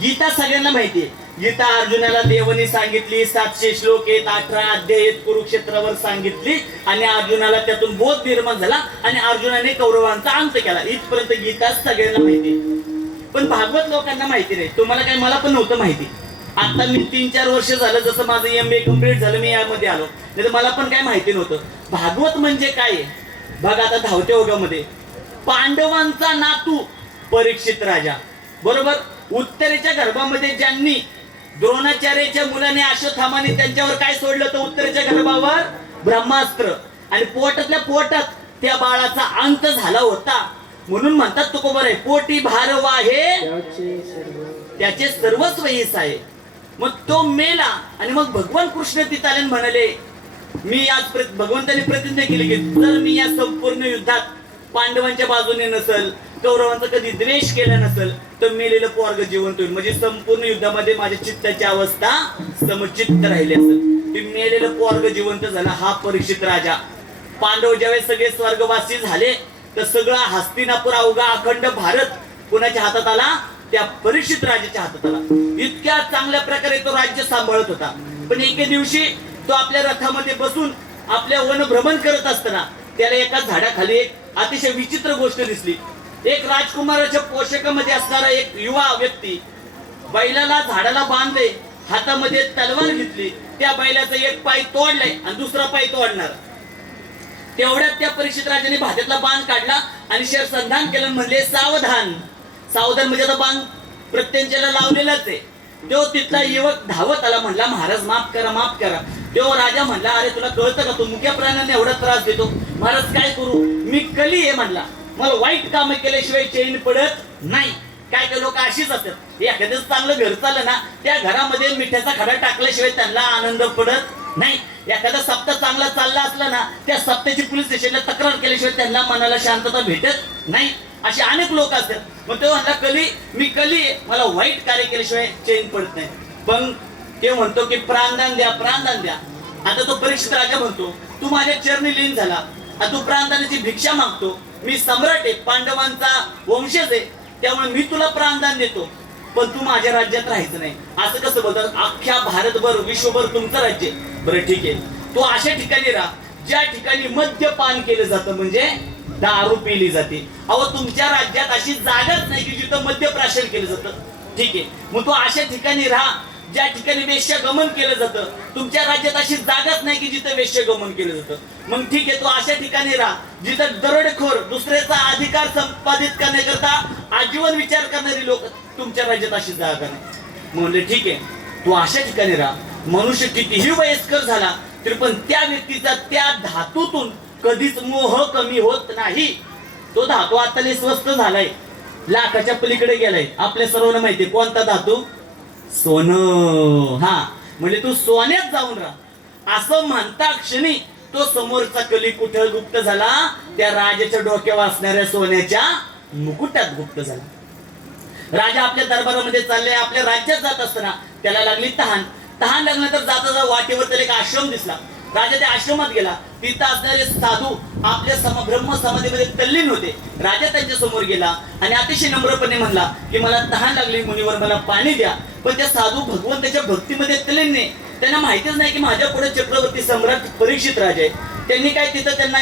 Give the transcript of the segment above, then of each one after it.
गीता सगळ्यांना माहिती आहे. गीता अर्जुनाला देवनी सांगितली सातशे श्लोक आहेत अठरा अध्याय आहेत कुरुक्षेत्रावर सांगितली आणि अर्जुनाला त्यातून बोध निर्माण झाला आणि अर्जुनाने कौरवांचा अंत केला. इथपर्यंत गीता सगळ्यांना माहिती पण भागवत लोकांना माहिती नाही. तुम्हाला काय मला पण नव्हतं माहिती. आता मी तीन चार वर्ष झालं जसं माझं एम ए कंप्लीट झालं मी यामध्ये आलो. नाही तर मला पण काय माहिती नव्हतं. भागवत म्हणजे काय बघा आता धावत्या ओघामध्ये. पांडवांचा नातू परीक्षित राजा. बरोबर? उत्तरेच्या गर्भामध्ये ज्यांनी द्रोणाचार्याच्या मुलाने अश्वत्थामाने त्यांच्यावर काय सोडलं तर उत्तरेच्या गर्भावर? ब्रह्मास्त्र. आणि पोटातल्या पोटात त्या बाळाचा अंत झाला होता. म्हणून म्हणतात तो बरं आहे पोटी भारव आहे. त्याचे सर्वस्व हेच आहे. मग तो मेला आणि मग भगवान कृष्ण तिथाल्यान म्हणाले मी आज प्र- भगवंताने प्रतिज्ञा केली की जर मी या संपूर्ण युद्धात पांडवांच्या बाजूने नसल कौरवांचा कधी द्वेष केला नसल तर मेलेलं पोरग जिवंत होईल. म्हणजे संपूर्ण युद्धामध्ये माझ्या चित्ताची अवस्था समचित्त राहिली असेल. ते मेलेलं पोरग जिवंत झाला हा परीक्षित राजा. पांडव ज्यावेळेस सगळे स्वर्गवासी झाले तर सगळा हस्तिनापूर अवघा अखंड भारत कोणाच्या हातात आला? त्या परीक्षित राजाच्या हातात आला. इतक्या चांगल्या प्रकारे तो राज्य सांभाळत होता. पण एके दिवशी तो आपल्या रथामध्ये बसून आपल्या वन भ्रमण करत असताना त्याला एका झाडाखाली एक अतिशय विचित्र गोष्ट दिसली. एक राजकुमाराच्या पोषकामध्ये असणारा एक युवा व्यक्ती बैलाला झाडाला बांधले हातामध्ये तलवार घेतली. त्या बैलाचा एक पाय तोडलाय आणि दुसरा पाय तोडणार. तेवढ्यात त्या परीक्षित राजाने भात्यातला बांध काढला आणि शेर संधान केलं म्हणले सावधान. सावधान म्हणजे आता बांध प्रत्यंच्याला लावलेलाच आहे. तो तिथला युवक धावत आला म्हणला महाराज माफ करा माफ करा. तेव्हा राजा म्हणला अरे तुला कळतं का? तू मुख्या प्राण्यांना एवढा त्रास देतो. महाराज काय करू? मी कली आहे म्हणला. मला वाईट काम केल्याशिवाय चैन पडत नाही. काय काय लोक अशीच असतात. एखाद्याच चांगलं घर चाललं ना त्या घरामध्ये मिठ्याचा खडा टाकल्याशिवाय त्यांना आनंद पडत नाही. एखादा सप्ताह चांगला चालला असला ना त्या सप्ताची पोलीस स्टेशनला तक्रार केल्याशिवाय त्यांना मनाला शांतता भेटत नाही. असे अनेक लोक असतात. मग तो म्हणला कली मी कली मला वाईट कार्य केल्याशिवाय चैन पडत नाही. पण ते म्हणतो की प्राणदान द्या प्राणदान द्या. आता तो परीक्षित राजा म्हणतो तू माझ्या चरणी लीन झाला. आता तू प्राणदानाची भिक्षा मागतो. मी सम्राट आहे पांडवांचा वंशज आहे. त्यामुळे मी तुला प्राणदान देतो. पण तू माझ्या राज्यात राहायचं नाही. असं कसं बोलतात? अख्ख्या भारतभर विश्वभर तुमचं राज्य बरं ठीक आहे. तू अशा ठिकाणी राहा ज्या ठिकाणी मद्यपान केलं जातं म्हणजे दारू पिली जाते. अहो तुमच्या राज्यात अशी जागाच नाही की जिथं मद्यप्राशन केलं जातं. ठीक आहे. मग तू अशा ठिकाणी राहा ज्या ठिकाणी वेश्यागमन केलं जातं तुमच्या राज्यात अशी जागाच नाही की जिथं वेश्यागमन केलं जातं. मग ठीक आहे तो अशा ठिकाणी राहा जिथं दरोडेखोर दुसऱ्याचा अधिकार संपादित करण्याकरता आजीवन विचार करणारी लोक तुमच्या राज्यात अशी जागा नाही. म्हणले ठीक आहे तू अशा ठिकाणी राहा. मनुष्य कितीही वयस्कर झाला तरी पण त्या व्यक्तीचा त्या धातूतून कधीच मोह कमी होत नाही. तो धातू आता स्वस्त झालाय. लाखाच्या पलीकडे गेलाय. आपल्या सर्वांना माहिती कोणता धातू? सोनं. हा म्हणजे तू सोन्यात जाऊन राहा. असं म्हणता क्षणी तो समोरचा कली कुठं गुप्त झाला? त्या राजाच्या डोक्यावर असणाऱ्या सोन्याच्या मुकुटात गुप्त झाला. राजा आपल्या दरबारामध्ये चालले आपल्या राज्यात जात असताना त्याला लागली तहान. तहान लागल्यानंतर जाता जाता वाटेवर त्याला एक आश्रम दिसला. राजा त्या आश्रमात गेला. तिथं असणारे साधू आपल्या सम ब्रह्म समाधीमध्ये तल्लीन होते. राजा त्यांच्यासमोर गेला आणि अतिशय नम्रपणे म्हणला की मला तहान लागली मुनीवर मला पाणी द्या. पण त्या साधू भगवंताच्या भक्तीमध्ये तल्लीन नाही. त्यांना माहितीच नाही की माझ्या पुढे चक्रवर्ती सम्राट परीक्षित राजा आहे. त्यांनी काय तिथं त्यांना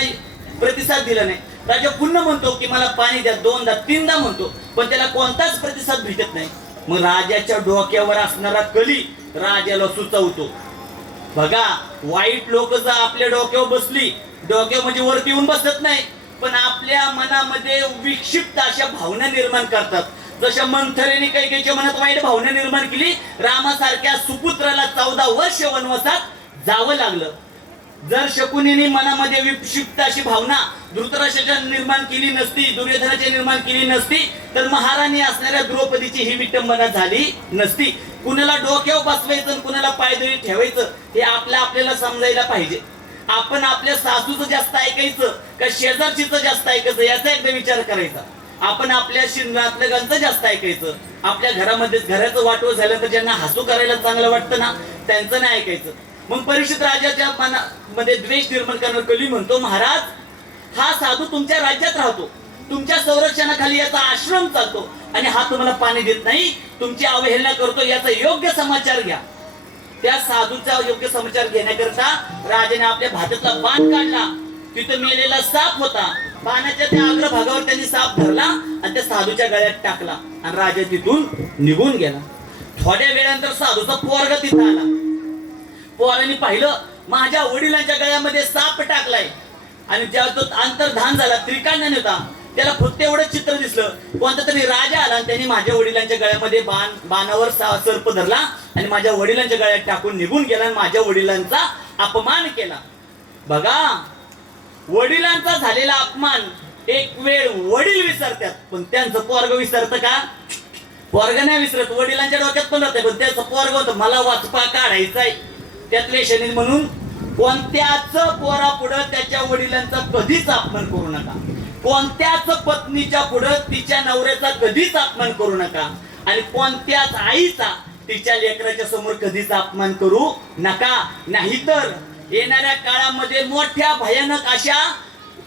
प्रतिसाद दिला नाही. राजा पुन्हा म्हणतो की मला पाणी द्या दोनदा तीनदा म्हणतो पण त्याला कोणताच प्रतिसाद भेटत नाही. मग राजाच्या डोक्यावर असणारा कली राजाला सुचवतो. बघा वाईट लोक जर आपल्या डोक्यावर बसली डोक्यावर म्हणजे वरती येऊन बसत नाही पण आपल्या मनामध्ये विक्षिप्त अशा भावना निर्माण करतात. जशा मंथरेने काही काहीच्या मनात वाईट भावना निर्माण केली रामासारख्या सुपुत्राला चौदा वर्ष वनवासात जावं लागलं. जर शकुनीने मनामध्ये विक्षिप्त अशी भावना धृतराष्ट्राच्या निर्माण केली नसती दुर्योधनाची निर्माण केली नसती तर महाराणी असणाऱ्या द्रौपदीची ही विटंबना झाली नसती. कुणाला डोक्यावर बसवायचं आणि कुणाला पायदळी ठेवायचं हे आपल्या आपल्याला समजायला पाहिजे. आपण आपल्या सासूचं जास्त ऐकायचं का शेजारचीचं जास्त ऐकायचं याचा एकदा विचार करायचा. आपण आपल्या शिंगातलं जास्त ऐकायचं. आपल्या घरामध्ये घराचं वाटव झालं तर ज्यांना हसू करायला चांगलं वाटतं ना त्यांचं नाही ऐकायचं. मग परीक्षित राजाच्या मनामध्ये द्वेष निर्माण करणार कली म्हणतो महाराज हा साधू तुमच्या राज्यात राहतो. तुमच्या संरक्षणाखाली याचा आश्रम चालतो आणि हा तुम्हाला पाणी देत नाही. तुमची अवहेलना करतो याचा योग्य समाचार घ्या. त्या साधूचा योग्य समाचार घेण्याकरता राजाने आपल्या भातातला पान काढला. तिथं मेलेला साप होता. पाण्याच्या त्या अग्रभागावर त्यांनी साप धरला आणि त्या साधूच्या गळ्यात टाकला. आणि राजा तिथून निघून गेला. थोड्या वेळानंतर साधूचा पोरगा तिथं आला. पोरांनी पाहिलं माझ्या वडिलांच्या गळ्यामध्ये साप टाकलाय. आणि ज्या तो अंतर्धान झाला त्रिकांडाने होता. त्याला फक्त एवढं चित्र दिसलं. कोणता तरी राजा आला आणि त्यांनी माझ्या वडिलांच्या गळ्यामध्ये बाण बाणावर सर्प धरला आणि माझ्या वडिलांच्या गळ्यात टाकून निघून गेला आणि माझ्या वडिलांचा अपमान केला. बघा वडिलांचा झालेला अपमान एक वेळ वडील विसरतात पण त्यांचं पोरग विसरतं का? पोरग नाही विसरत वडिलांच्या डोक्यात पण राहते पण त्याचं पोरग होतं मला वाचपा आहे त्यातले शनी म्हणून कोणत्याच पोरा पुढं त्याच्या वडिलांचा कधीच अपमान करू नका. कोणत्याच पत्नीच्या पुढं तिच्या नवऱ्याचा कधीच अपमान करू नका. आणि कोणत्याच आईचा तिच्या लेकराच्या समोर कधीच अपमान करू नका. नाहीतर येणाऱ्या काळामध्ये मोठ्या भयानक अशा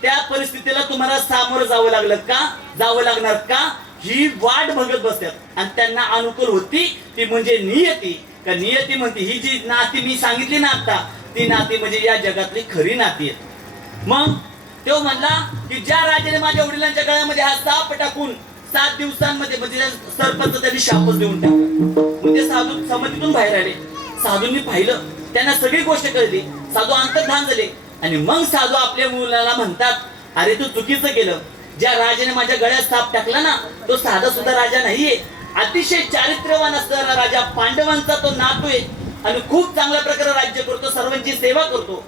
त्या परिस्थितीला तुम्हाला सामोरं जावं लागलं का? जावं लागणार का? ही वाट बघत बसतात. आणि त्यांना अनुकूल होती ती म्हणजे नियती. का नियती म्हणते ही जी नाती मी सांगितली ना आता ती नाती म्हणजे या जगातली खरी नाती आहे मग तो म्हणला की ज्या राजाने माझ्या वडिलांच्या गळ्यामध्ये हा साप टाकून सात दिवसांमध्ये म्हणजे सरपंच त्यांनी शापच देऊन टाकला. म्हणजे साधू समतीतून बाहेर आले. साधूंनी पाहिलं त्यांना सगळी गोष्ट कळली. साधू अंतर्धान झाले. आणि मग साधू आपल्या मुलाला म्हणतात अरे तू चुकीचं केलं. ज्या राजाने माझ्या गळ्यात साप टाकला ना तो साधा सुद्धा राजा नाहीये. अतिशय चारित्र्यवान असणारा राजा पांडवांचा तो नातू आहे. आणि खूप चांगल्या प्रकारे राज्य करतो सर्वांची सेवा करतो.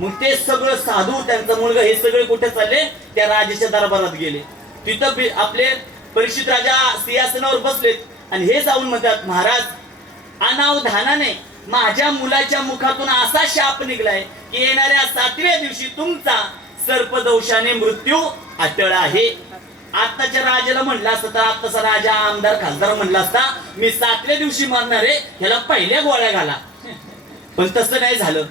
मग ते सगळं साधू त्यांचा मुलगा हे सगळे कुठे चालले? त्या राजाच्या दरबारात गेले. तिथं आपले परिषद राजा सिंहासनावर बसलेत. आणि हे जाऊन म्हणतात महाराज अनावधानाने माझ्या मुलाच्या मुखातून असा शाप निघलाय की येणाऱ्या सातव्या दिवशी तुमचा सर्पदोषाने मृत्यू अटळ आहे. आताच्या राजाला म्हणला असता तर राजा आमदार खासदार म्हणला असता मी सातव्या दिवशी मरणार आहे ह्याला पहिल्या गोळ्या घाला. पण तसं नाही झालं.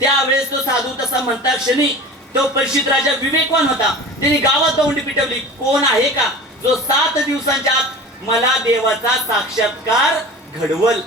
त्यावेळेस तो साधू तसा म्हणता क्षणी तो परिषद राजा विवेकवान होता. त्यांनी गावात दौंडी पिटवली. कोण आहे का? जो सात दिवसांच्या आत मला देवाचा साक्षात्कार घडवल.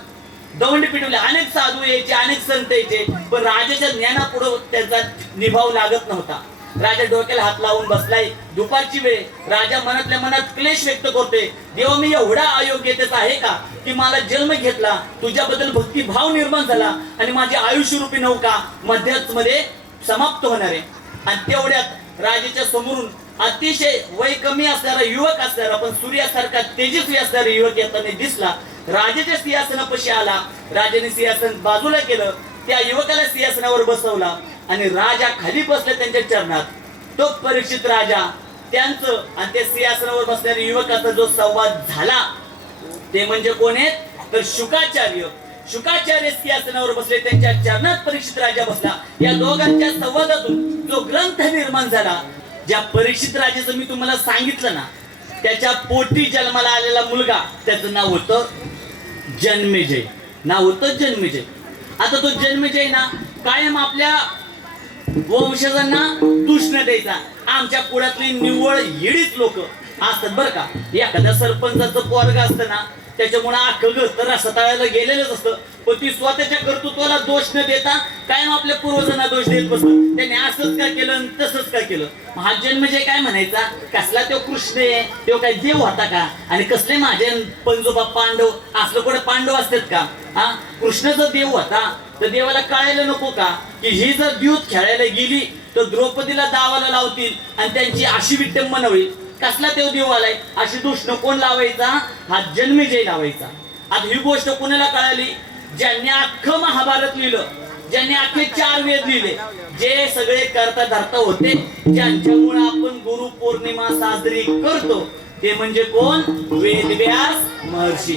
दौंडी पिटवली. अनेक साधू यायचे अनेक संत यायचे पण राजाच्या ज्ञानापुढं त्यांचा निभाव लागत नव्हता. राजा डोक्याला हात लावून बसलाय. दुपारची वेळ. राजा मनातल्या मनात क्लेश व्यक्त करते देव मी एवढा अयोग्यतेचा आहे का? की मला जन्म घेतला तुझ्याबद्दल भक्तिभाव निर्माण झाला आणि माझी आयुष्य रूपी नौका मध्यच मध्ये समाप्त होणार आहे. आणि तेवढ्यात राजाच्या समोरून अतिशय वय कमी असणारा युवक असणारा पण सूर्यासारखा तेजस्वी असणारा युवक येताना दिसला. राजाच्या सिंहासनापाशी आला. राजाने सिंहासन बाजूला केलं. त्या युवकाला सिंहासनावर बसवला. आणि राजा खाली बसले त्यांच्या चरणात. तो परीक्षित राजा त्यांचं आणि त्या सिंहासनावर बसणाऱ्या युवकाचा जो संवाद झाला ते म्हणजे कोण आहेत? तर शुकाचार्य. शुकाचार्य सिंहासनावर बसले त्यांच्या चरणात परीक्षित राजा बसला. या दोघांच्या संवादातून जो ग्रंथ निर्माण झाला ज्या परीक्षित राजाचं मी तुम्हाला सांगितलं ना त्याच्या पोटी जन्माला आलेला मुलगा त्याचं नाव होतं जन्मेजय. नाव होतं जन्मेजय. आता तो जन्मेजय ना कायम आपल्या वंशजांना दुष्ण द्यायचा. आमच्या पुण्यातली निव्वळ हिडीच लोक असतात बरं का. एखाद्या सरपंचाचं पोरग असतं ना त्याच्यामुळे अख्खं घर तर रसातळायला गेलेलंच असतं. पण ती स्वतःच्या कर्तृत्वाला दोष न देता कायम आपल्या पूर्वजांना दोष देत बसत. त्याने असंच का केलं आणि तसंच का केलं? हा जन्म जे म्हणजे काय म्हणायचा? कसला तो कृष्ण आहे? तो काय देव होता का? आणि कसले माझे पंजोबा पांडव? असलं कुठे पांडव असतात का? हा? कृष्ण जर देव होता तर देवाला कळायला नको का? की ही जर द्यूत खेळायला गेली तर द्रौपदीला दावाला लावतील आणि त्यांची अशी विटंबना होईल. कसला देव देव आलाय? अशी दुष्ण कोण लावायचा? हा जन्मेजय लावायचा. आता ही गोष्ट कोणाला कळाली? ज्यांनी अख्खं महाभारत लिहिलं ज्यांनी अख्खे चार वेद लिहिले जे सगळे करता धरता होते ज्यांच्यामुळे आपण गुरु पौर्णिमा साजरी करतो ते म्हणजे कोण? वेदव्यास महर्षी.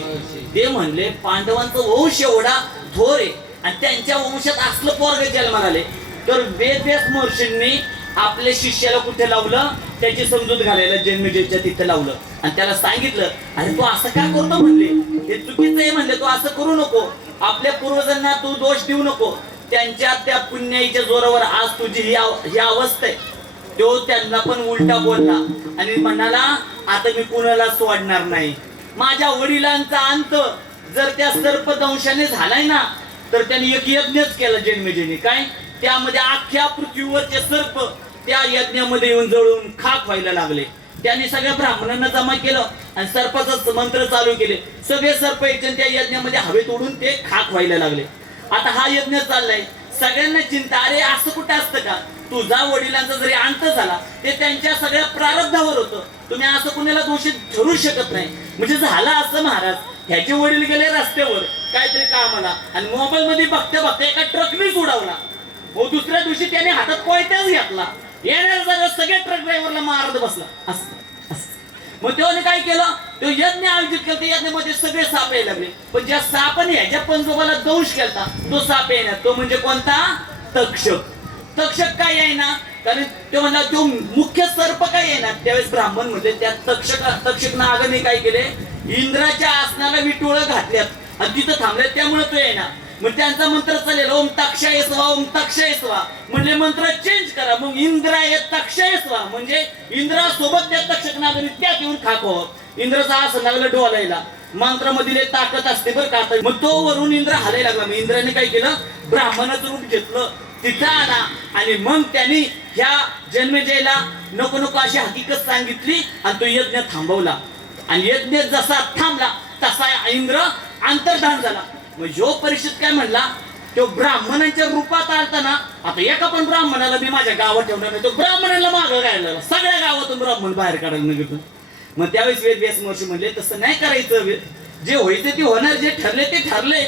ते म्हणले पांडवांचा वंश एवढा थोर आहे आणि त्यांच्या वंशात असलं पोरग जन्माला आले तर वेदव्यास महर्षींनी आपल्या शिष्याला कुठे लावलं? त्याची समजूत घालायला जन्मजेच्या तिथे लावलं. आणि त्याला सांगितलं अरे तू असं का करतो म्हणले? हे चुकीचं आहे म्हणले तू असं करू नको. आपल्या पूर्वजांना तू दोष देऊ नको. त्यांच्या त्या पुण्याईच्या जोरावर आज तुझी ही ही अवस्था आहे. तो त्यांना पण उलटा बोलला आणि म्हणाला आता मी कुणाला सोडणार नाही? माझ्या वडिलांचा अंत जर त्या सर्पदंशाने झालाय ना तर त्यांनी एक यज्ञच केला जन्मजेने काय? त्यामध्ये अख्ख्या पृथ्वीवरचे सर्प त्या यज्ञामध्ये येऊन जळून खाक व्हायला लागले. त्यांनी सगळ्या ब्राह्मणांना जमा केलं आणि सर्पाचा मंत्र चालू केले. सगळे सर्प एकजण त्या यज्ञामध्ये हवेत उडून ते खाक व्हायला लागले. आता हा यज्ञ चाललाय. सगळ्यांना चिंता अरे असं कुठं असतं का? तुझा वडिलांचा जरी अंत झाला ते त्यांच्या सगळ्या प्रारब्धावर होतं. तुम्ही असं कुणाला दोषी ठरू शकत नाही. म्हणजे झालं असं महाराज. ह्याचे वडील गेले रस्त्यावर काहीतरी कामाला आणि मोबाईल मध्ये बघता बघता एका ट्रकने उडावला हो दुसऱ्या दिवशी त्याने हातात कोयत्याच घातला. येणार जरा सगळ्या ट्रक ड्रायव्हरला मारत बसला. असं मग तेव्हा काय केलं? तो यज्ञ आयोजित केलं त्या यज्ञामध्ये सगळे साप यायला लागले. पण ज्या सापाने ह्याच्या पंजोबाला दंश केला तो साप येणार तो म्हणजे कोणता? तक्षक. तक्षक काय येईना? कारण तो म्हणला तो मुख्य सर्प काय येणार त्यावेळेस ब्राह्मण म्हणजे त्या तक्षक तक्षक नागाने काय केले? इंद्राच्या आसनाला विटोळ घातल्यात. आणि तिथं थांबल्यात त्यामुळे तो येणार मग त्यांचा मंत्र चालेल ओम तक्षय ओम तक्षय म्हणजे मंत्र चेंज करा. मग इंद्राय तक्षय स्वा. म्हणजे इंद्रासोबत त्या तक्षक नागाने त्यात येऊन खाको इंद्राचा असं लागलं डोलायला मंत्रामधील एक ताकद असते बरं का मग तो वरून इंद्र हालायला लागला. मग इंद्राने काय केलं? ब्राह्मणाचं रूप घेतलं. तिथं आला. आणि मग त्यांनी ह्या जन्मेजयला नको नको अशी हकीकत सांगितली आणि तो यज्ञ थांबवला. आणि यज्ञ जसा थांबला तसा इंद्र अंतर्धान झाला. मग जो परीक्षित काय म्हणला तो ब्राह्मणांच्या रूपात आलताना आता एका पण ब्राह्मणाला मी माझ्या गावात ठेवणार नाही तो ब्राह्मणाला मागं काढला सगळ्या गावातून ब्राह्मण बाहेर काढायला निघतो मग त्यावेळेस वेद व्यास महर्षी म्हणले तसं नाही करायचं जे व्हायचं ते होणार जे ठरले ते ठरले.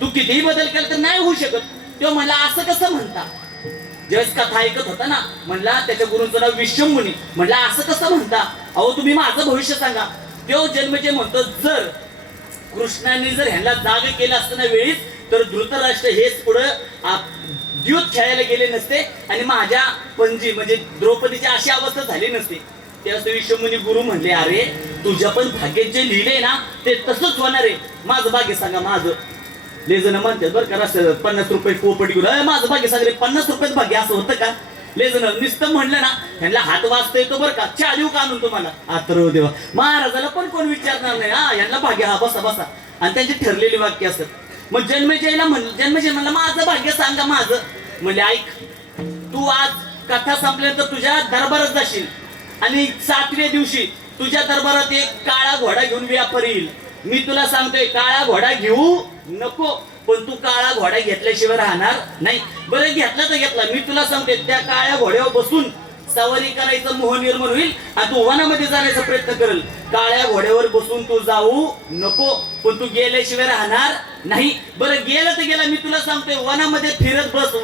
तू कितीही बदल केला तर नाही होऊ शकत. तो म्हणला असं कसं म्हणता? ज्यावेळेस कथा ऐकत होता ना म्हणला त्याच्या गुरुंचं नाव विश्वमुनी. म्हणला असं कसं म्हणता? अहो तुम्ही माझं भविष्य सांगा. तो जन्म जे म्हणतो जर कृष्णाने जर ह्याला जाग केला असताना वेळीच तर धृतराष्ट्र हेच पुढं द्यूत खेळायला गेले नसते आणि माझ्या पणजी म्हणजे द्रौपदीची अशी अवस्था झाली नसती. त्या विश्वमुनी गुरु म्हणले अरे तुझ्या पण भाग्यात जे लिहिले ना ते तसंच होणार आहे. माझं भाग्य सांगा माझं. लय जण म्हणतात बरं का पन्नास रुपये पोपट घेऊन माझं भाग्य सांगले पन्नास रुपयात भाग्य असं होतं का? लय जण नुसतं म्हणलं ना ह्यांना हात वाचता येतो बरं का? चहा देऊ का आणून तुम्हाला आत्र हो देवा. महाराजाला पण कोण विचारणार नाही? हा यांना भाग्य हा बसा बसा. आणि त्यांची ठरलेली वाक्य असत मग जन्मेजयला म्हण जन्मजय म्हणलं माझं भाग्य सांगा माझं. म्हणले ऐक तू आज कथा संपल्यानंतर तुझ्या दरबारात जाशील. आणि सातव्या दिवशी तुझ्या दरबारात एक काळा घोडा घेऊन व्यापारी येईल. मी तुला सांगतोय काळा घोडा घेऊ नको. पण तू काळा घोडा घेतल्याशिवाय राहणार नाही. बरं घेतला तर घेतला. मी तुला सांगते त्या काळ्या घोड्यावर बसून सवारी करायचं मोह निर्माण होईल आणि तू वनामध्ये जाण्याचा प्रयत्न करेल. काळ्या घोड्यावर बसून तू जाऊ नको पण तू गेल्याशिवाय राहणार नाही. बरं गेलं तर गेला. मी तुला सांगतोय वनामध्ये फिरत बस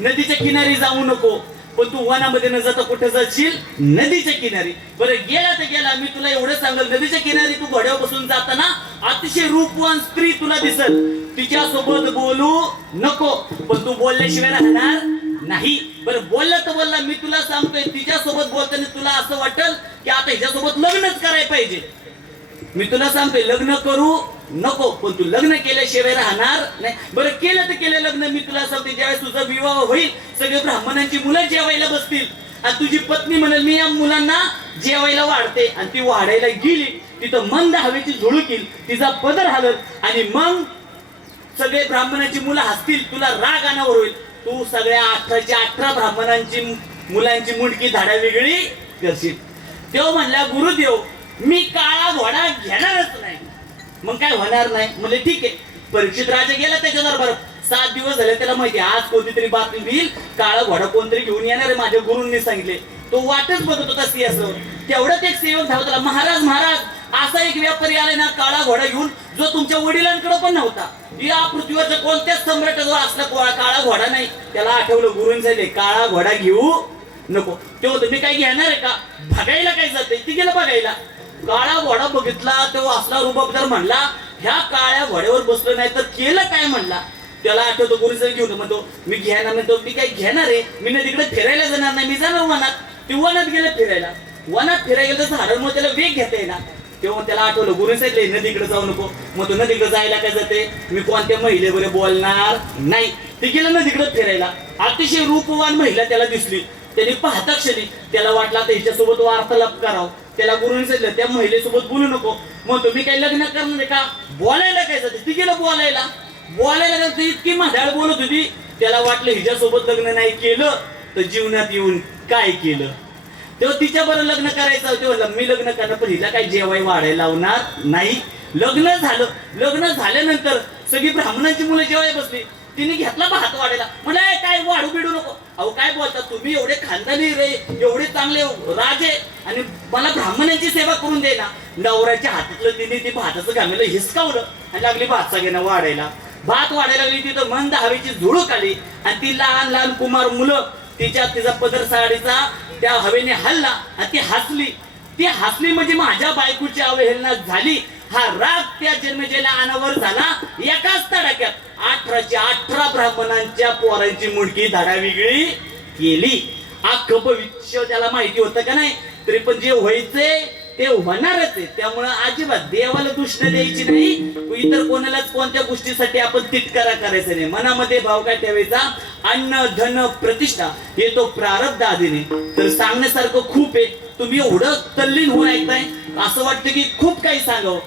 नदीच्या किनारी जाऊ नको. पण तू वनामध्ये न जाता कुठे जाशील? नदीच्या किनारी. बरं गेला तर गेला. मी तुला एवढं सांगल नदीच्या किनारी तू घोड्यावर बसून जाताना अतिशय रूपवान स्त्री तुला दिसल. तिच्या सोबत बोलू नको. पण तू बोलल्याशिवाय राहणार नाही. बरं बोलला तर बोलला. मी तुला सांगतोय तिच्या सोबत बोलताना तुला असं वाटल की आता हिच्यासोबत लग्नच करायला पाहिजे. मी तुला सांगतोय लग्न करू नको पण तू लग्न केल्याशिवाय राहणार नाही. बरं केलं तर केलं लग्न मी तुला सांगते ज्यावेळेस तुझा विवाह होईल सगळे ब्राह्मणांची मुलं जेवायला बसतील. आणि तुझी पत्नी म्हणेल मी या मुलांना जेवायला वाढते. आणि ती वाढायला गेली तिथं मंद हवेची झुळूक येईल तिचा पदर हालत आणि मग सगळे ब्राह्मणांची मुलं हसतील तुला राग अनावर होईल. तू सगळ्या अठराच्या अठरा ब्राह्मणांची मुलांची मुंडकी धाडा वेगळी करशील. तेव्हा म्हणला गुरुदेव मी काळा घोडा घेणारच नाही. मग काय होणार नाही? म्हणजे ठीक आहे. परीक्षित राजा गेला त्याच्या बरं. सात दिवस झाले त्याला माहिती आज कोणतीतरी बातमी होईल. काळा घोडा कोणतरी घेऊन येणार आहे माझ्या गुरूंनी सांगितले. तो वाटच बघत होता सिंहासवर तेवढ्यात एक सेवक धावत आला महाराज महाराज असा एक व्यापारी आलाय ना काळा घोडा घेऊन जो तुमच्या वडिलांकडे पण नव्हता. या पृथ्वीवरच्या कोणत्याच सम्राटाजवळ असला कोळा काळा घोडा नाही. त्याला आठवलं गुरुंनी सांगितले काळा घोडा घेऊ नको. तेव्हा तुम्ही काय घेणार आहे का? बघायला काय जाते ती गेलं बघायला काळा घोडा बघितला तो असला रुबाबदार म्हणला ह्या काळ्या घोड्यावर बसलो नाही तर केलं काय? म्हणला. त्याला आठवतो गुरु घेऊन म्हणतो मी घ्यायला म्हणतो मी काय घेणार आहे? मी ना तिकडे फिरायला जाणार नाही. मी जाणार वनात. ते वनात गेलं फिरायला. वनात फिरायला गेलं तर झाडांमुळे त्याला वेग घेता येणार तेव्हा त्याला आठवलं गुरु साहेब नदीकडे जाऊ नको. मग तो नदीकडे जायला काय जाते? मी कोणत्या महिलेवर बोलणार नाही. ते गेलं नदीकडे फिरायला. अतिशय रूपवान महिला त्याला दिसली. त्याने पाहता क्षणी त्याला वाटलं आता हिच्यासोबत वार्तालाप करावं. त्याला गुरुने सांगितलं त्या महिलेसोबत बोलू नको. मग तुम्ही काही लग्न करणार का? बोलायला काय जाते ती गेलं बोलायला. बोलायला काय ती इतकी म्हणाळ बोलत होती. त्याला वाटलं हिच्यासोबत लग्न नाही केलं तर जीवनात येऊन काय केलं? तेव्हा तिच्या बरं लग्न करायचं तेव्हा मी लग्न करणार पण हिला काही जेवाय वाढायला लावणार नाही. लग्न झालं. लग्न झाल्यानंतर सगळी ब्राह्मणांची मुलं जेवाय बसली. तिने घेतला भात वाढायला. म्हणलं काय वाढू बिडू नको. अहो काय बोलता तुम्ही? एवढे खानदानी रे एवढे चांगले राजे आणि मला ब्राह्मणांची सेवा करून दे ना. नवऱ्याच्या हातातलं तिने ती भाताचं घामेलं हिसकावलं आणि लागली भात सगळ्यांना वाढायला. भात वाढायला लागली तिथं मंद हवेची झुळूक आली. आणि ती लहान लहान कुमार मुलं तिच्या तिचा पदर साडीचा त्या हवेने हल्ला आणि ती हसली. ती हसली म्हणजे माझ्या बायकोची अवहेलना झाली. हा राग त्या जन्मजेला अनावर झाला. एकाच तडाक्यात अठराशे अठरा ब्राह्मणांच्या पोरांची मुडकी धडा वेगळी केली. अख्खं भविष्य त्याला माहिती होतं का नाही? तरी पण जे व्हायचंय ते होणारच आहे. त्यामुळं अजिबात देवाला दुष्ण द्यायची नाही. इतर कोणालाच कोणत्या गोष्टीसाठी आपण तिटकारा करायचा नाही. मनामध्ये भाव काय ठेवायचा? अन्न धन प्रतिष्ठा हे तो प्रारब्ध आधीने तर सांगण्यासारखं खूप आहे. तुम्ही एवढं तल्लीन होऊन ऐकताय. असं वाटतं की खूप काही सांगावं.